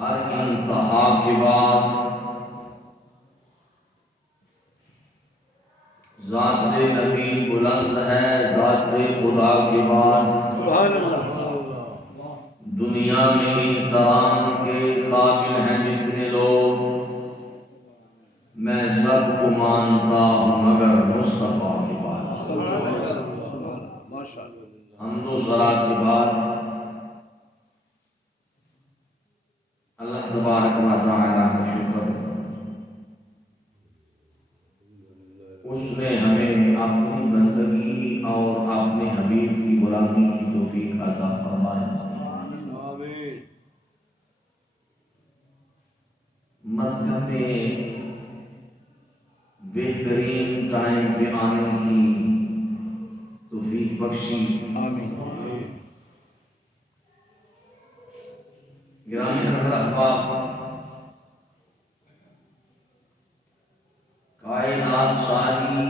ہر انتہا کے بعد ذات نبی بلند ہے، ذات خدا کے بعد سبحان اللہ دنیا میں احترام کے قابل ہیں جتنے لوگ، میں سب کو مانتا ہوں مگر مصطفیٰ کے بعد۔ حمد و صلاۃ کے بعد اللہ تبارک و تعالیٰ کا شکر، اس نے ہمیں اپنی بندگی اور اپنے حبیب کی غلامی کی توفیق عطا فرمائی۔ مسجد میں بہترین ٹائم پہ آنے کی توفیق بخشی، آمین۔ گرامی حضرت احباب، کائنات ساری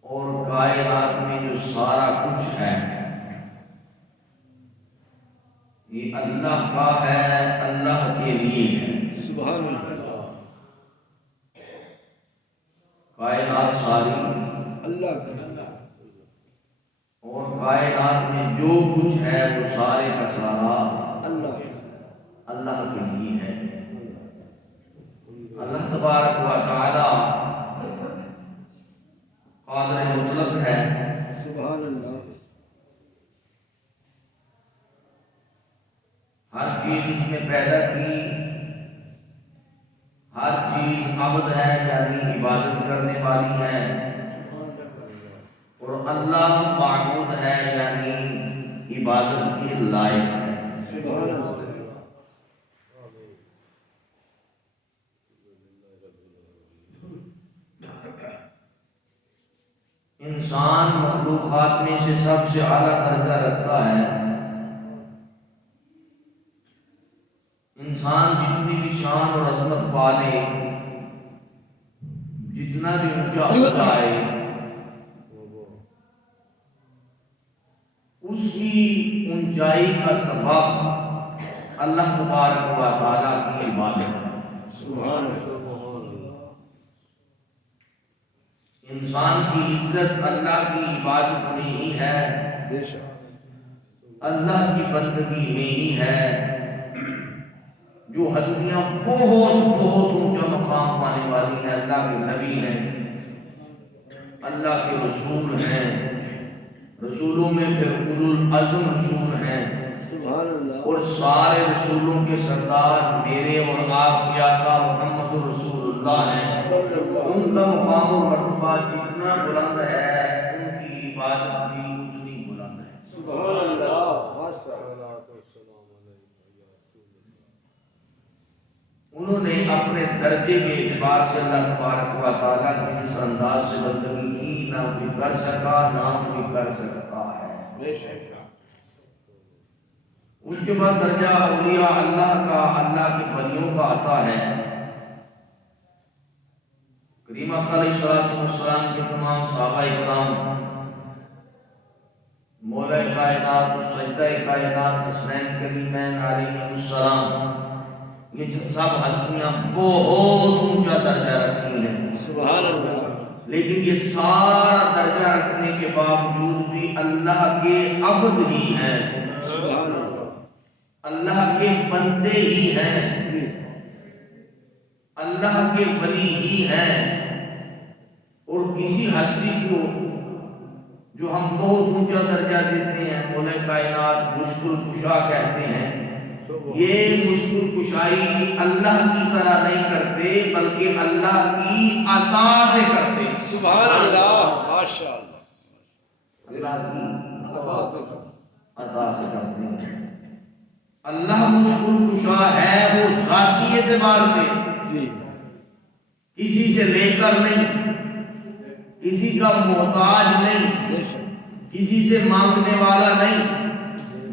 اور کائنات میں جو سارا کچھ ہے یہ اللہ کا ہے، اللہ کے لیے ہے۔ سبحان اللہ۔ کائنات ساری اللہ کا اور کائنات میں جو کچھ ہے وہ سارے کا سارا اللہ اللہ کے لیے ہے۔ اللہ تبارک و تعالی قادر مطلق ہے، سبحان اللہ۔ ہر چیز اس نے پیدا کی، ہر چیز عبد ہے یعنی عبادت کرنے والی ہے، اور اللہ معبود ہے یعنی عبادت کے لائق ہے۔ سبحان اللہ۔ انسان مخلوقات میں سے سب سے اعلیٰ درجہ رکھتا ہے۔ انسان جتنی بھی شان اور عظمت پالے، جتنا بھی اونچا ہو جائے، اس کی اونچائی کا سبب اللہ تبارک و تعالیٰ کی عبادت ہے۔ سبحان اللہ۔ انسان کی عزت اللہ کی عبادت میں ہی ہے، بے شک اللہ کی بندگی میں ہی ہے۔ جو ہستیاں بہت بہت اونچا مقام پانے والی ہیں، اللہ کے نبی ہیں، اللہ کے رسول ہیں، رسولوں میں پھر اولو العزم رسول ہیں، سبحان اللہ۔ اور سارے رسولوں کے سردار میرے اور آپ کے آقا محمد رسول اللہ ہیں۔ ان کا مقام و مرتبہ جتنا بلند ہے، ان کی عبادت بھی اتنی بلند ہے۔ سبحان اللہ۔ ماشاء اللہ۔ انہوں نے اپنے درجے کے اعتبار سے اللہ تبارک و تعالیٰ کی جس انداز سے بندگی کی، نہ کوئی کر سکا نہ کوئی کر سکتا ہے۔ بے شک۔ اس کے بعد درجہ اولیاء اللہ کا، اللہ کے ولیوں کا آتا ہے۔ کریم آقا علیہ السلام کے تمام صحابہ اکرام، مولا کائنات و سجدہ کائنات حسنین کریمین علیہ السلام، یہ سب ہستیاں بہت اونچا درجہ رکھتی ہیں۔ سبحان اللہ۔ لیکن یہ سارا درجہ رکھنے کے باوجود بھی اللہ کے عبد ہی ہیں، سبحان اللہ۔ اللہ کے بندے ہی ہیں، اللہ کے ولی ہی ہیں۔ اور کسی ہستی کو جو ہم بہت اونچا درجہ دیتے ہیں، مولا کائنات مشکل کشا کہتے ہیں، یہ مشکل کشائی اللہ کی طرح نہیں کرتے بلکہ اللہ کی عطا سے کرتے ہیں۔ سبحان اللہ۔ ماشاء اللہ۔ اللہ کی عطا سے عطا سے کرتے ہیں۔ اللہ مشکل کشا ہے وہ ذاتی اعتبار سے، جی کسی سے لے کر نہیں، کسی کا محتاج نہیں، بے شک کسی سے مانگنے والا نہیں۔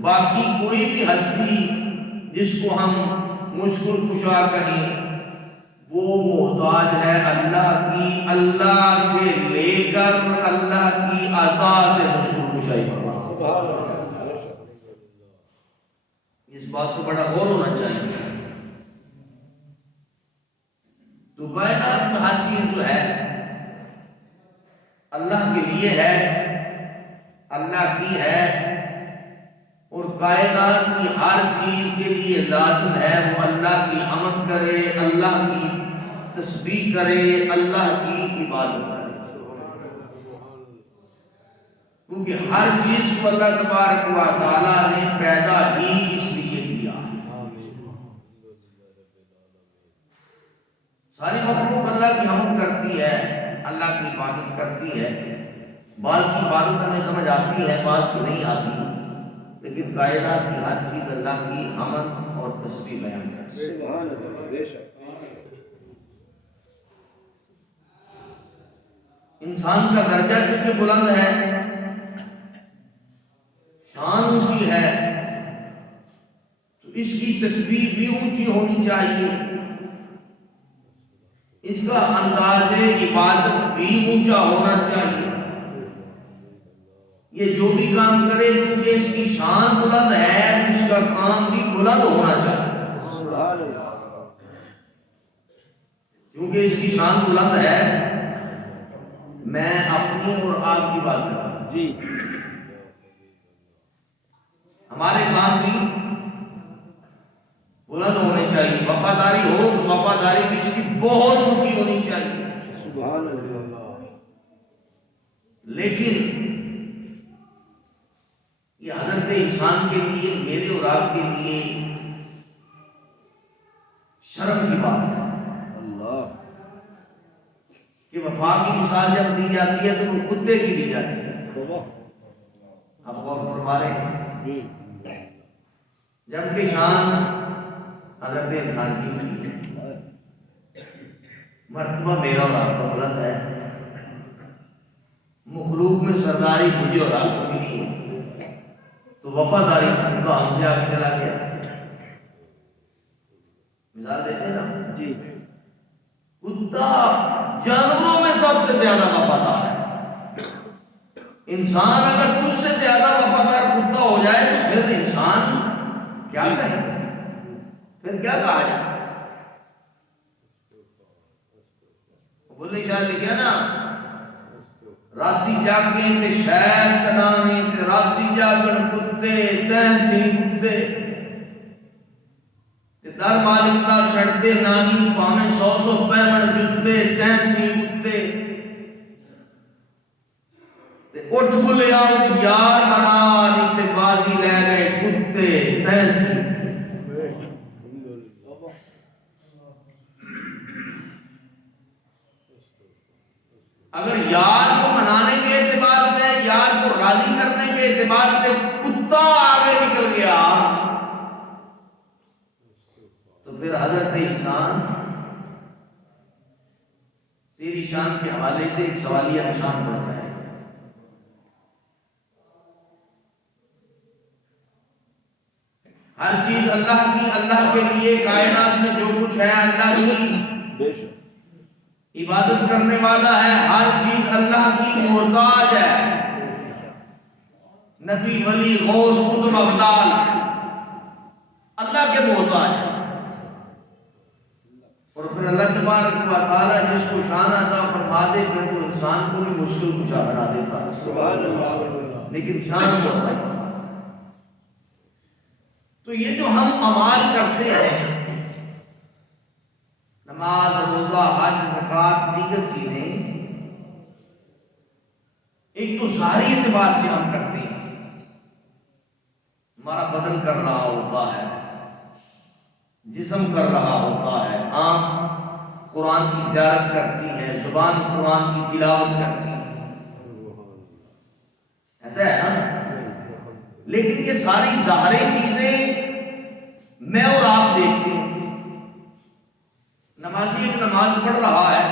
باقی کوئی بھی ہستی جس کو ہم مشکل کشا کہیں، وہ محتاج ہے اللہ کی، اللہ سے لے کر اللہ کی عطا سے مشکل کشائی فرما۔ سبحان اللہ۔ بے شک اس بات کو بڑا غور ہونا چاہیے. تو کائنات میں ہر چیز جو ہے اللہ کے لیے ہے، اللہ کی ہے، اور کائنات کی ہر چیز کے لیے لازم ہے وہ اللہ کی حمد کرے، اللہ کی تسبیح کرے، اللہ کی عبادت کرے. کیونکہ ہر چیز کو اللہ تبارک و تعالیٰ نے پیدا ہی اس لیے کیا. ساری مخلوق اللہ کی حمد کرتی ہے، اللہ کی عبادت کرتی ہے. بعض کی عبادت ہمیں سمجھ آتی ہے، بعض کی نہیں آتی، لیکن کائنات کی ہر چیز اللہ کی حمد اور تسبیح بیان کرتی ہے. سبحان اللہ، بے شک. انسان کا درجہ کیونکہ بلند ہے، شان اونچی ہے، تو اس کی تسبیح بھی اونچی ہونی چاہیے، اس کا انداز عبادت بھی اونچا ہونا چاہیے. یہ جو بھی کام کرے کیونکہ اس کی شان بلند ہے، اس کا کام بھی بلند ہونا چاہیے. سبحان اللہ. کیونکہ اس کی شان بلند ہے. میں اپنی اور آپ کی بات کر رہا ہوں. جی. ہمارے کام بھی بلند ہونے چاہیے. وفاداری ہو تو وفاداری بھی اس کی بہت اونچی ہونی چاہیے. سبحان اللہ. لیکن یہ حضرت انسان کے لیے، میرے اور آپ کے لیے شرم کی بات ہے اللہ. کہ وفا کی مثال جب دی جاتی ہے تو وہ کتے کی دی جاتی ہے. آپ غور فرما رہے ہیں؟ جی. جبکہ شان حضرت انسان کی اونچی ہے، مرتبہ میرا اور آپ کا بلند ہے. مخلوق میں سرداری مجھے اور آپ کو ملی ہے، تو وفاداری تو ہم سے آگے چلا گیا. مثال دیتے ہیں نا، جی. کتا جانوروں میں سب سے زیادہ وفادار ہے. انسان اگر تجھ سے زیادہ وفادار کتا ہو جائے تو پھر انسان کیا کہے، پھر کیا کہا جائے. بولے شاید لکھا نا، راتی جاگیں تے شہر سناویں تے راتی جاگن کتے تین سی کتے تے در مالک دا چھڑ دے نانی پاویں 100 پیمن جتے تین سی کتے تے اٹھ بلیا اٹھ یار مرانی تے بازی لے گئے کتے تین سی. اگر یار کو منانے کے اعتبار سے، یار کو راضی کرنے کے اعتبار سے کتا آگے نکل گیا تو پھر حضرت انسان تیری شان کے حوالے سے ایک سوالیہ نشان پڑ رہا ہے. ہر چیز اللہ کی، اللہ کے لیے. کائنات میں جو کچھ ہے اللہ کی، بے شک. عبادت کرنے والا ہے. ہر چیز اللہ کی محتاج ہے. نبی، ولی، غوث، قطب، ابدال اللہ کے محتاج ہے. اور پھر اللہ تبارک و تعالیٰ جس کو شان عطا فرما دے پھر وہ انسان کو بھی مشکل کشا بنا دیتا ہے. سبحان اللہ. لیکن شان ہوتا ہے. تو یہ جو ہم اعمال کرتے ہیں، نماز، روزہ، حج، زکوٰۃ، دیگر چیزیں، ایک تو ظاہری اعتبار سے ہم کرتے ہیں. ہمارا بدن کر رہا ہوتا ہے، جسم کر رہا ہوتا ہے، آنکھ قرآن کی زیارت کرتی ہے، زبان قرآن کی تلاوت کرتی ہے. ایسا ہے نا؟ لیکن یہ ساری ظاہری چیزیں میں اور آپ دیکھتے ہیں. نمازی ایک نماز پڑھ رہا ہے،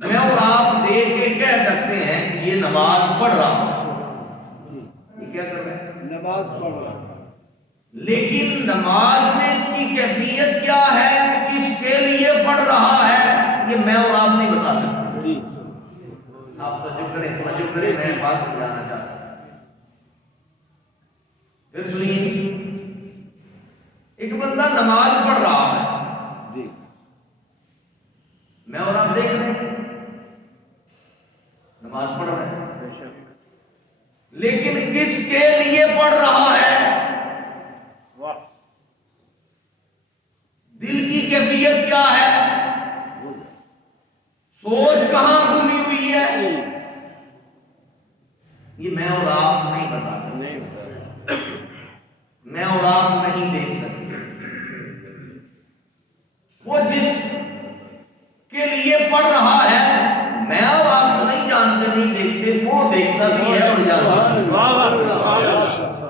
میں اور آپ دیکھ کے کہہ سکتے ہیں کہ یہ نماز پڑھ رہا ہے. یہ کیا کر رہے ہیں؟ نماز پڑھ رہا ہے. لیکن نماز میں اس کی کیفیت کیا ہے، کس کے لیے پڑھ رہا ہے، یہ میں اور آپ نہیں بتا سکتے. جی. آپ توجہ کریں، میں بات سمجھانا چاہتا ہوں. پھر سنیے، بندہ نماز پڑھ رہا ہے، جی میں اور آپ دیکھ رہے ہیں نماز پڑھ رہا ہے، بے شک لیکن کس کے لیے پڑھ رہا ہے؟ واہ دل کی کیفیت کیا ہے؟ سوچ کہاں گمی ہوئی ہے؟ یہ میں اور آپ نہیں بتا سکتے، نہیں بتا میں اور آپ نہیں دیکھ سکتے۔ وہ جس کے لیے پڑھ رہا ہے میں اور آپ تو نہیں جانتے، نہیں دیکھتے، وہ دیکھتا بھی ہے اور جانتا بھی ہے۔ واہ واہ